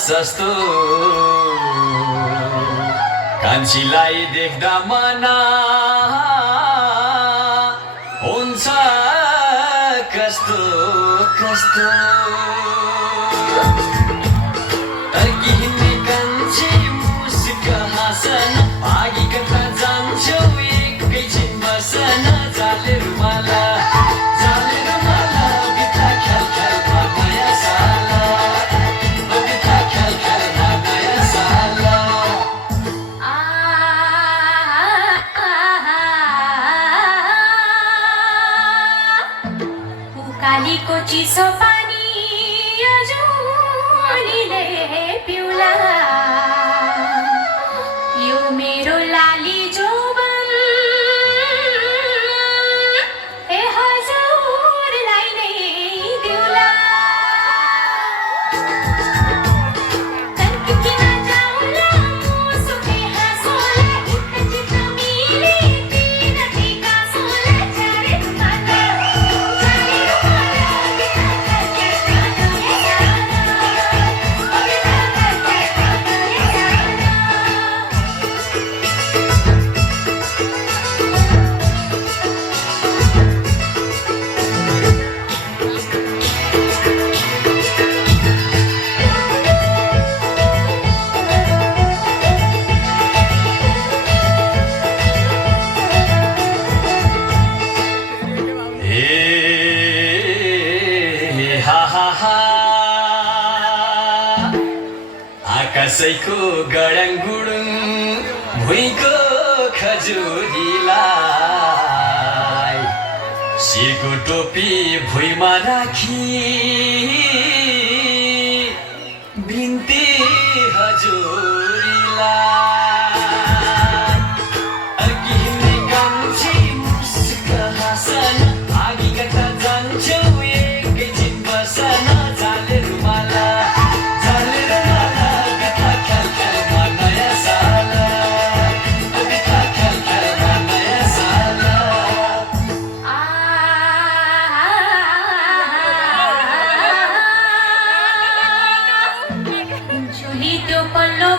सस्तो कान्छीलाई देख्दा मना हुन्छ कस्तो कस्तो तर्की हिँड्ने कान्छी मुस्क हाँसन भागी कता जान्छौ एकैछिन बसन जाले रुमाला बिता ख्याल ख्यालमा नयाँ साला बिता ख्याल ख्यालमा नयाँ साला उकालीको चिसो पानी अजुलीले पिउला यो मेरो लाली जोबन ए हजुरलाई नै दिउला तर्किन जाउला मुसुके हाँसोला चित्त मिली दिन टिका सोला चारे रुमाला आकाशैको गडङ गुडुङ भुइँको खजुरीलाई शिरको टोपी भुइँमा राखी बिन्ती हजुरीलाई अघि हिँड्ने कान्छी मुस्क हाँसन भागी कता जान्छौ एकैछिन बसन जाले रुमाला झुली त्यो पल्लो